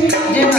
Yeah.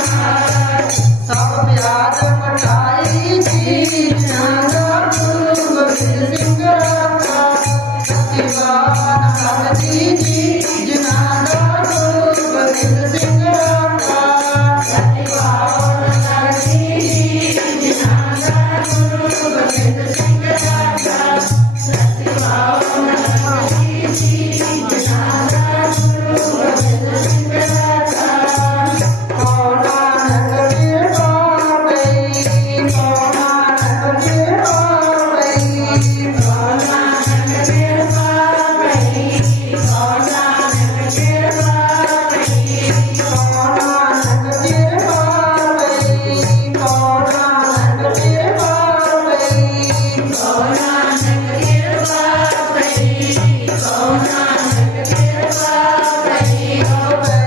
Amen.